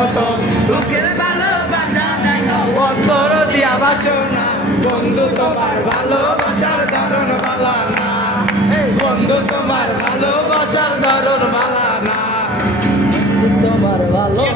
মতো বুকের ভালোবাসা নাই অন্তর দিয়া বাসনা বন্ধু তোমার ভালোবাসার ধরন বালা না বন্ধু তোমার ভালোবাসার ধরন বালা না তোমার ভালো